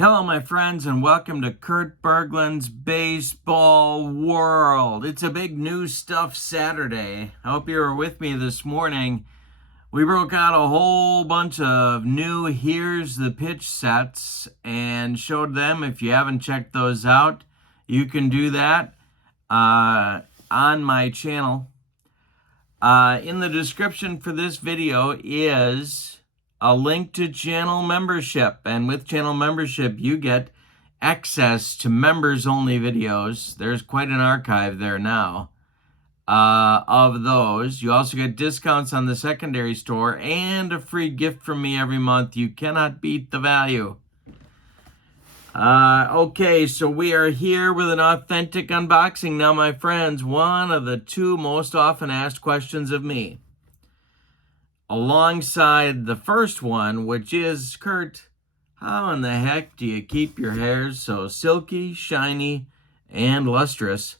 Hello, my friends, and welcome to Kurt Berglund's Baseball World. It's a big new stuff Saturday. I hope you were with me this morning. We broke out a whole bunch of new Here's the Pitch sets and showed them. If you haven't checked those out, you can do that on my channel. In the description for this video is a link to channel membership, and with channel membership you get access to members only videos. There's quite an archive there now of those. You also get discounts on the secondary store and a free gift from me every month. You cannot beat the value. Okay, so we are here with an authentic unboxing now, my friends. One of the two most often asked questions of me, alongside the first one, which is, Kurt, how in the heck do you keep your hairs so silky, shiny, and lustrous,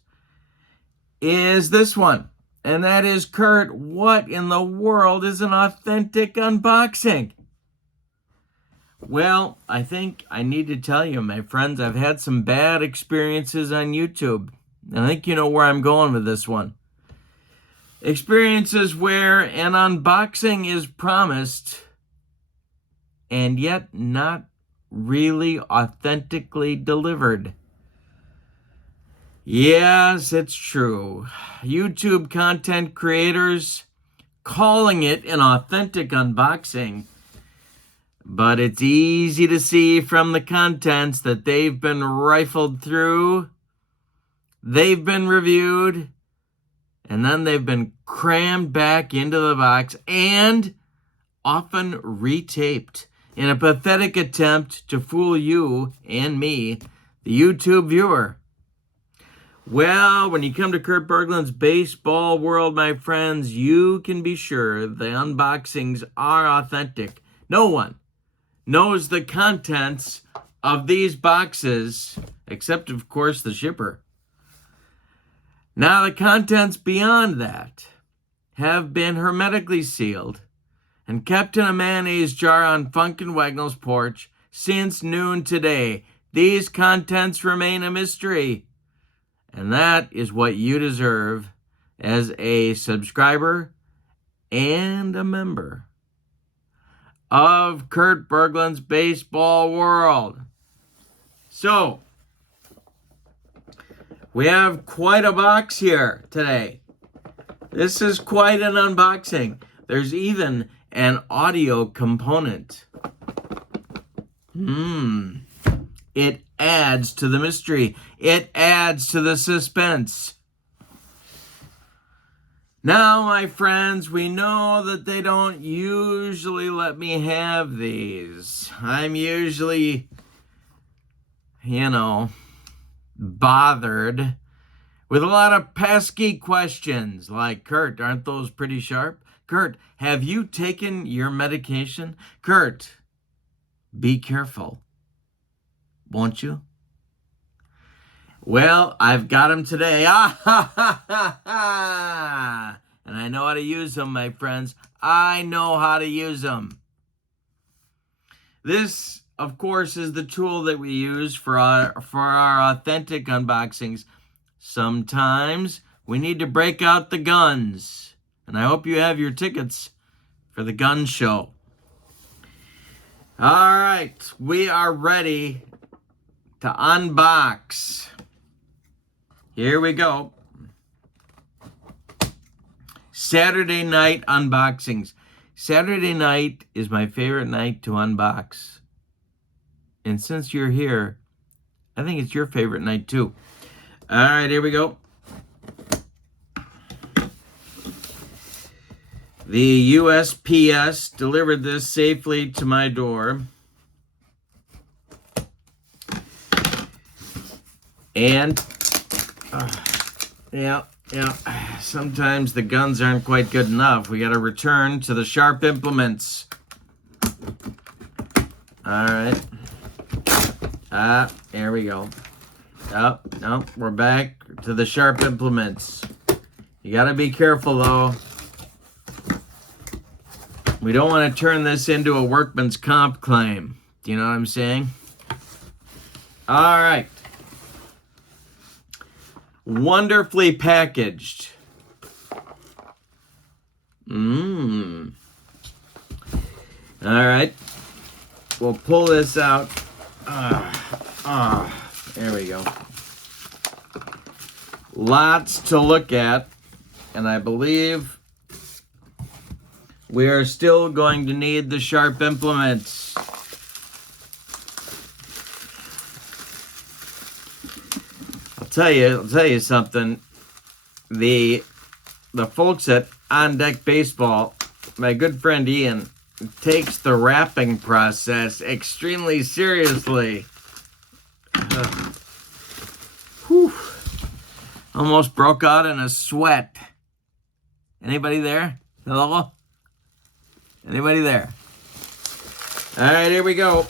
is this one. And that is, Kurt, what in the world is an authentic unboxing? Well, I think I need to tell you, my friends, I've had some bad experiences on YouTube. I think you know where I'm going with this one. Experiences where an unboxing is promised and yet not really authentically delivered. Yes, it's true. YouTube content creators calling it an authentic unboxing, but it's easy to see from the contents that they've been rifled through, they've been reviewed, and then they've been crammed back into the box and often retaped in a pathetic attempt to fool you and me, the YouTube viewer. Well, when you come to Kurt Berglund's Baseball World, my friends, you can be sure the unboxings are authentic. No one knows the contents of these boxes, except, of course, the shipper. Now, the contents beyond that have been hermetically sealed and kept in a mayonnaise jar on Funk and Wagnall's porch since noon today. These contents remain a mystery, and that is what you deserve as a subscriber and a member of Kurt Berglund's Baseball World. So, we have quite a box here today. This is quite an unboxing. There's even an audio component. It adds to the mystery. It adds to the suspense. Now, my friends, we know that they don't usually let me have these. I'm usually, bothered with a lot of pesky questions like, Kurt, aren't those pretty sharp? Kurt, have you taken your medication? Kurt, be careful, won't you? Well, I've got them today. And I know how to use them, my friends. I know how to use them. This, of course, is the tool that we use for our authentic unboxings. Sometimes we need to break out the guns. And I hope you have your tickets for the gun show. All right, we are ready to unbox. Here we go. Saturday night unboxings. Saturday night is my favorite night to unbox. And since you're here, I think it's your favorite night too. All right, here we go. The USPS delivered this safely to my door. And, sometimes the guns aren't quite good enough. We got to return to the sharp implements. All right. There we go. No, we're back to the sharp implements. You got to be careful, though. We don't want to turn this into a workman's comp claim. Do you know what I'm saying? All right. Wonderfully packaged. All right. We'll pull this out. There we go. Lots to look at. And I believe we are still going to need the sharp implements. I'll tell you something. The folks at On Deck Baseball, my good friend Ian, takes the wrapping process extremely seriously. Whew. Almost broke out in a sweat. Anybody there? Hello? Anybody there? All right, here we go.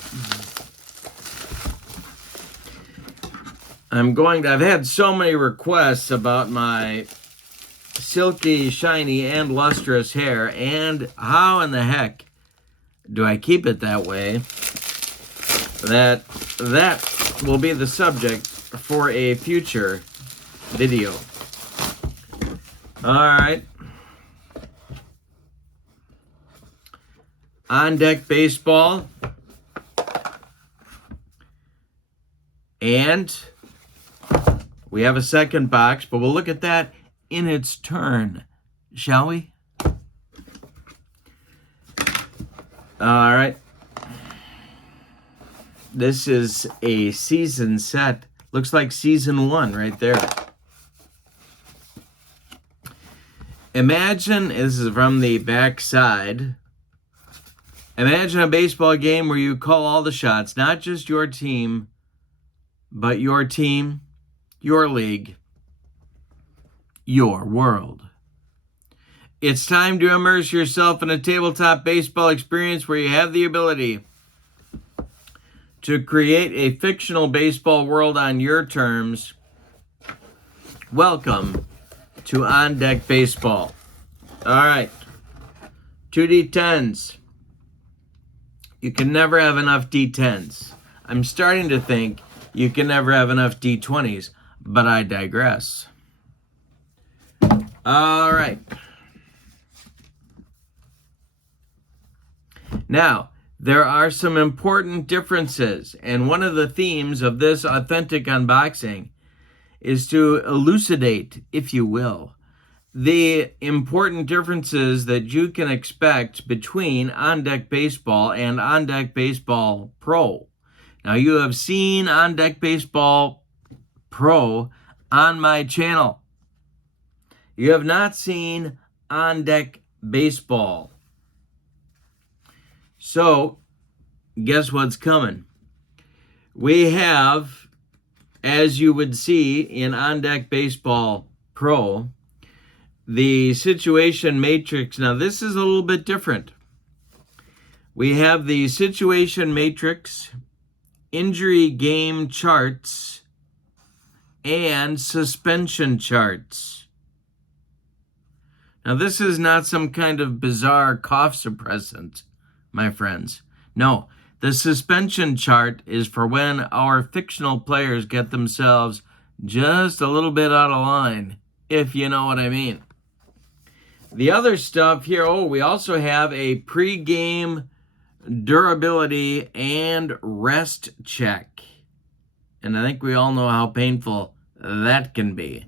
I've had so many requests about my silky, shiny, and lustrous hair, and how in the heck do I keep it that way? That will be the subject for a future video. All right. On Deck Baseball. And we have a second box, but we'll look at that in its turn, shall we? All right. This is a season set. Looks like season 1 right there. Imagine, this is from the back side. Imagine a baseball game where you call all the shots, not just your team, but your team, your league, your world. It's time to immerse yourself in a tabletop baseball experience where you have the ability to create a fictional baseball world on your terms. Welcome to On Deck Baseball. All right, 2D10s. You can never have enough D10s. I'm starting to think you can never have enough D20s, but I digress. All right. Now, there are some important differences, and one of the themes of this authentic unboxing is to elucidate, if you will, the important differences that you can expect between On Deck Baseball and On Deck Baseball Pro. Now, you have seen On Deck Baseball Pro on my channel. You have not seen On Deck Baseball. So, guess what's coming? We have, as you would see in On Deck Baseball Pro, the situation matrix. Now, this is a little bit different. We have the situation matrix, injury game charts, and suspension charts. Now, this is not some kind of bizarre cough suppressant, my friends. No, the suspension chart is for when our fictional players get themselves just a little bit out of line, if you know what I mean. The other stuff here, we also have a pre-game durability and rest check. And I think we all know how painful that can be.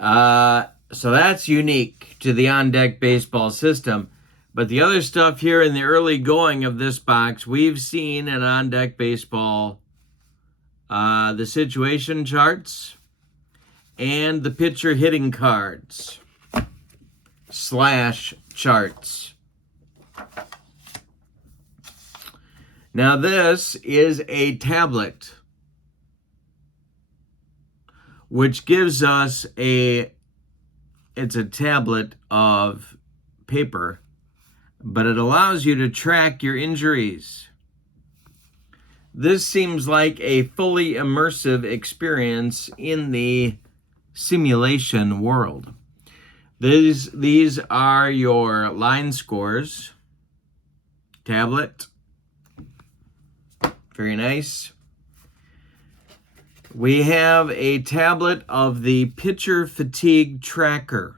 So that's unique to the On Deck Baseball system. But the other stuff here in the early going of this box, we've seen in On Deck Baseball, the situation charts and the pitcher hitting cards / charts. Now this is a tablet, which gives us it's a tablet of paper, but it allows you to track your injuries. This seems like a fully immersive experience in the simulation world. These are your line scores. Tablet. Very nice. We have a tablet of the pitcher fatigue tracker.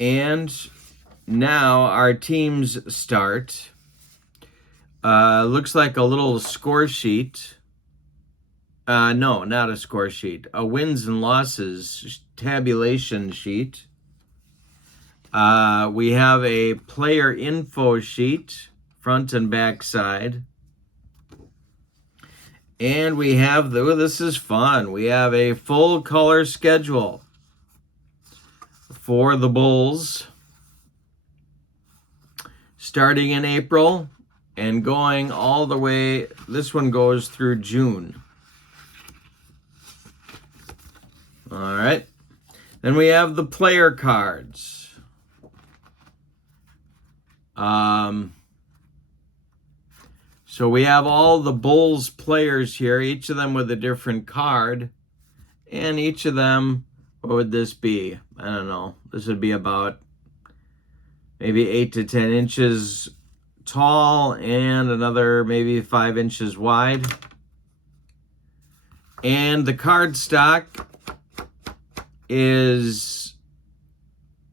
And now our teams start. Looks like a little score sheet. No, not a score sheet. A wins and losses tabulation sheet. We have a player info sheet, front and back side. And we have, this is fun, we have a full color schedule for the Bulls starting in April and going all the way, this one goes through June. All right. Then we have the player cards. So we have all the Bulls players here, each of them with a different card. And each of them, what would this be? I don't know. This would be about maybe 8 to 10 inches tall and another maybe 5 inches wide. And the card stock is,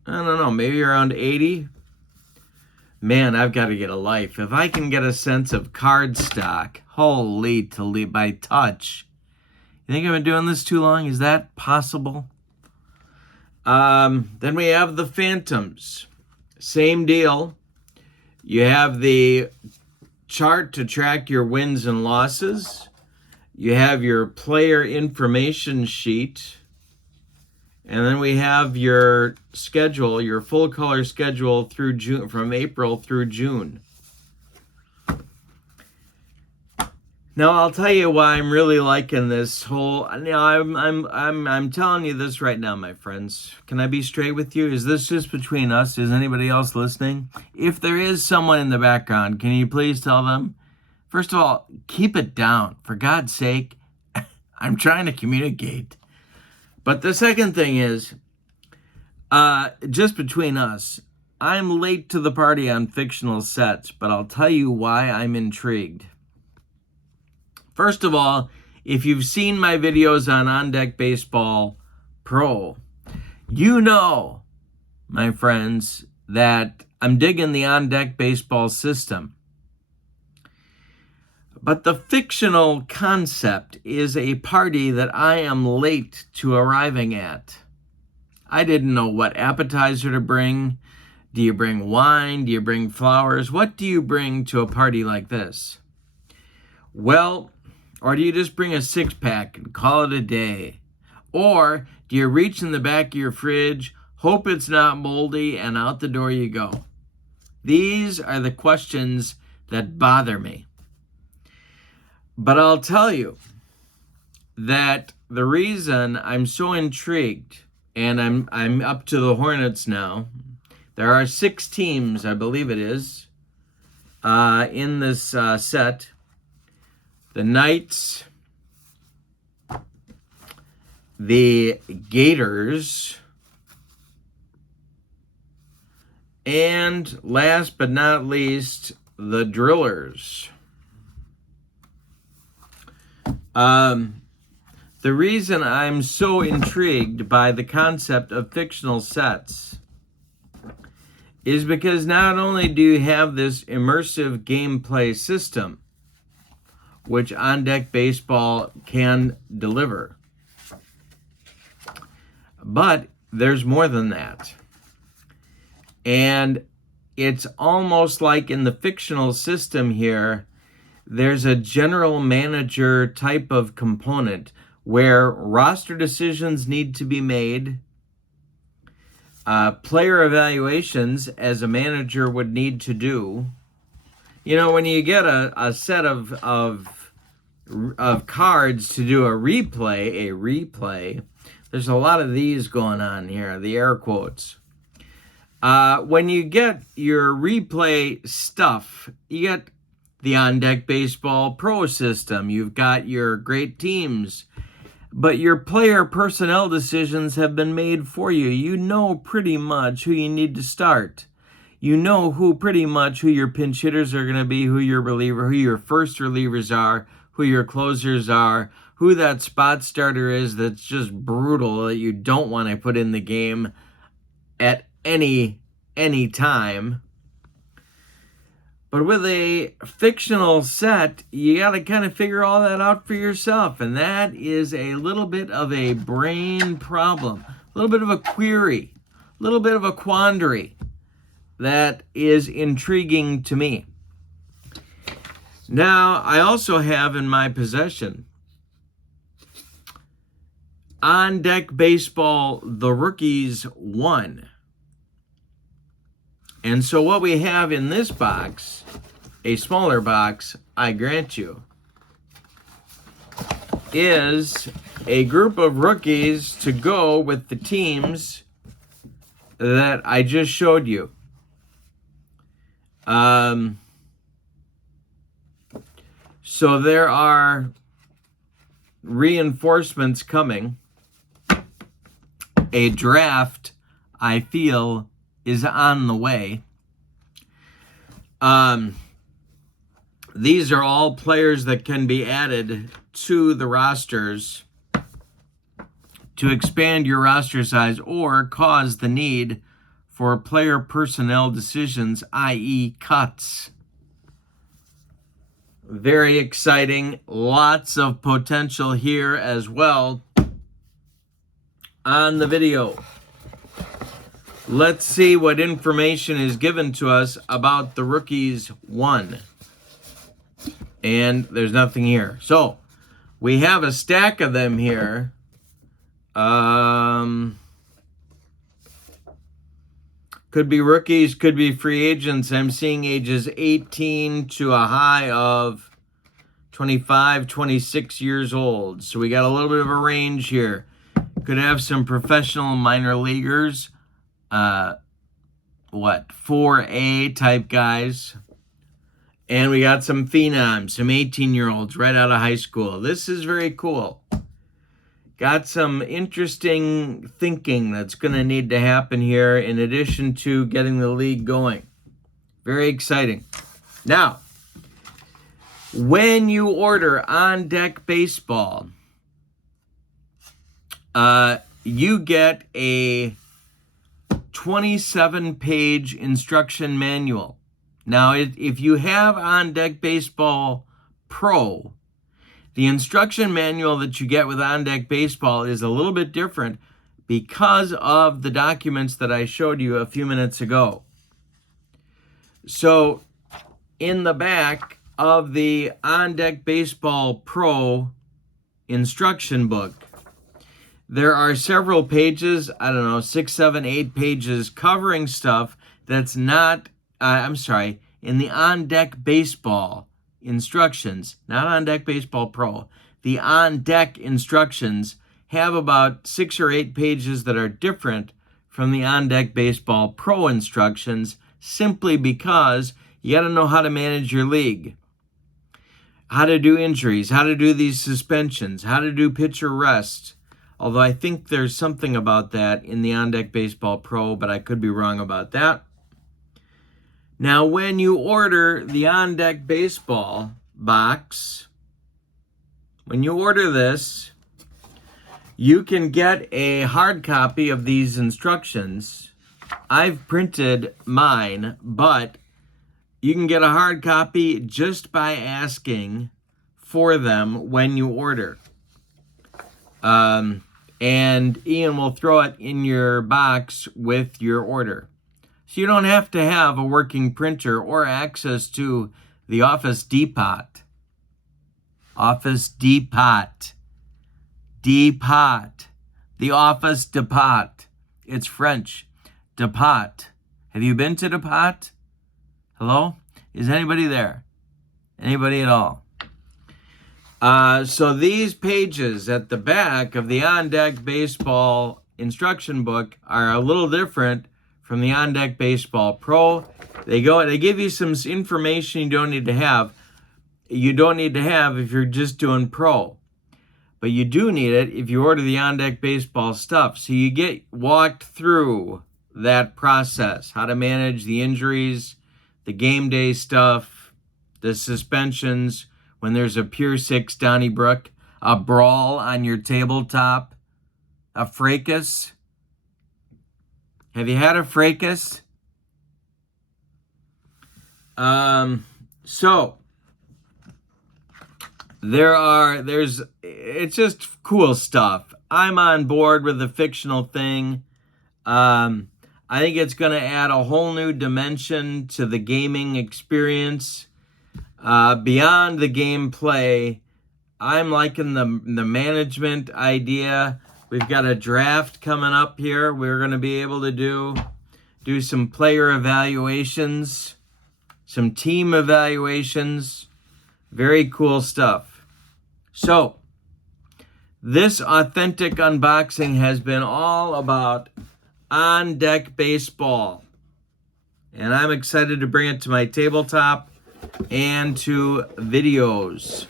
I don't know, maybe around 80. Man, I've got to get a life. If I can get a sense of card stock, holy Toledo, by touch. You think I've been doing this too long? Is that possible? Then we have the Phantoms. Same deal. You have the chart to track your wins and losses. You have your player information sheet. And then we have your schedule, your full color schedule through June, from April through June. Now I'll tell you why I'm really liking this whole. I'm telling you this right now, my friends. Can I be straight with you? Is this just between us? Is anybody else listening? If there is someone in the background, can you please tell them? First of all, keep it down. For God's sake, I'm trying to communicate. But the second thing is, just between us, I'm late to the party on fictional sets, but I'll tell you why I'm intrigued. First of all, if you've seen my videos on Deck Baseball Pro, you know, my friends, that I'm digging the On Deck Baseball system. But the fictional concept is a party that I am late to arriving at. I didn't know what appetizer to bring. Do you bring wine? Do you bring flowers? What do you bring to a party like this? Well, or do you just bring a six-pack and call it a day? Or do you reach in the back of your fridge, hope it's not moldy, and out the door you go? These are the questions that bother me. But I'll tell you that the reason I'm so intrigued, and I'm up to the Hornets now. There are 6 teams, I believe it is, in this set. The Knights, the Gators, and last but not least, the Drillers. The reason I'm so intrigued by the concept of fictional sets is because not only do you have this immersive gameplay system, which On Deck Baseball can deliver, but there's more than that. And it's almost like in the fictional system here, there's a general manager type of component where roster decisions need to be made. Player evaluations, as a manager would need to do. You know, when you get a set of cards to do a replay, there's a lot of these going on here, the air quotes. When you get your replay stuff, you get the On Deck Baseball Pro system. You've got your great teams, but your player personnel decisions have been made for you. You know pretty much who you need to start. you know pretty much who your pinch hitters are going to be, who your first relievers are, who your closers are, who that spot starter is that's just brutal that you don't want to put in the game at any time. But with a fictional set, you got to kind of figure all that out for yourself. And that is a little bit of a brain problem, a little bit of a query, a little bit of a quandary that is intriguing to me. Now, I also have in my possession On Deck Baseball, The Rookies 1. And so what we have in this box, a smaller box, I grant you, is a group of rookies to go with the teams that I just showed you. So there are reinforcements coming. A draft, I feel, is on the way. These are all players that can be added to the rosters to expand your roster size or cause the need for player personnel decisions, i.e. cuts. Very exciting. Lots of potential here as well. On the video, let's see what information is given to us about the Rookies 1. And there's nothing here. So, we have a stack of them here. Could be rookies, could be free agents. I'm seeing ages 18 to a high of 25, 26 years old. So we got a little bit of a range here. Could have some professional minor leaguers. 4A type guys. And we got some phenoms, some 18-year-olds right out of high school. This is very cool. Got some interesting thinking that's going to need to happen here in addition to getting the league going. Very exciting. Now, when you order On Deck Baseball, you get a 27-page instruction manual. Now, if you have On Deck Baseball Pro, the instruction manual that you get with On Deck Baseball is a little bit different because of the documents that I showed you a few minutes ago. So, in the back of the On Deck Baseball Pro instruction book, there are several pages, 6, 7, 8 pages covering stuff that's not, in the On Deck Baseball instructions, not On Deck Baseball Pro, the On Deck instructions have about 6 or 8 pages that are different from the On Deck Baseball Pro instructions simply because you got to know how to manage your league, how to do injuries, how to do these suspensions, how to do pitcher rest. Although I think there's something about that in the On Deck Baseball Pro, but I could be wrong about that. Now, when you order the On Deck Baseball box, when you order this, you can get a hard copy of these instructions. I've printed mine, but you can get a hard copy just by asking for them when you order. And Ian will throw it in your box with your order. So you don't have to have a working printer or access to the Office Depot. Office Depot. Depot. The Office Depot. It's French. Depot. Have you been to Depot? Hello? Is anybody there? Anybody at all? So these pages at the back of the On Deck Baseball instruction book are a little different from the On Deck Baseball Pro. They give you some information you don't need to have. You don't need to have if you're just doing Pro. But you do need it if you order the On Deck Baseball stuff. So you get walked through that process, how to manage the injuries, the game day stuff, the suspensions, when there's a Pier 6 Donnybrook, a brawl on your tabletop, a fracas. Have you had a fracas? So it's just cool stuff. I'm on board with the fictional thing. I think it's going to add a whole new dimension to the gaming experience. Beyond the gameplay, I'm liking the management idea. We've got a draft coming up here. We're going to be able to do some player evaluations, some team evaluations. Very cool stuff. So, this authentic unboxing has been all about On Deck Baseball. And I'm excited to bring it to my tabletop and to videos.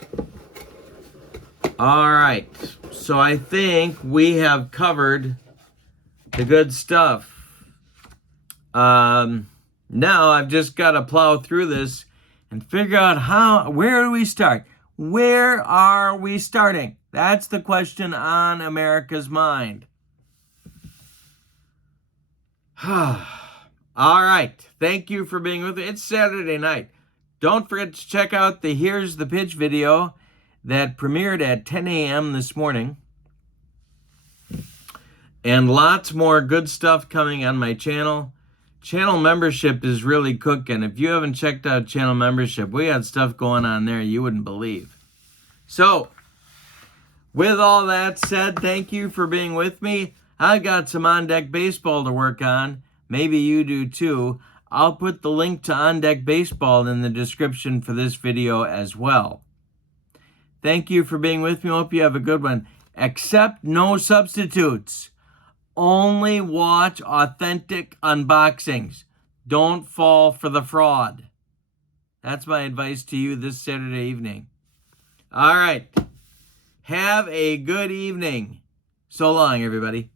All right. So I think we have covered the good stuff. Now I've just got to plow through this and figure out where do we start? Where are we starting? That's the question on America's mind. All right. Thank you for being with me. It's Saturday night. Don't forget to check out the Here's the Pitch video that premiered at 10 a.m. this morning. And lots more good stuff coming on my channel. Channel membership is really cooking. If you haven't checked out channel membership, we got stuff going on there you wouldn't believe. So, with all that said, thank you for being with me. I got some On Deck Baseball to work on. Maybe you do too. I'll put the link to On Deck Baseball in the description for this video as well. Thank you for being with me. Hope you have a good one. Accept no substitutes. Only watch authentic unboxings. Don't fall for the fraud. That's my advice to you this Saturday evening. All right. Have a good evening. So long, everybody.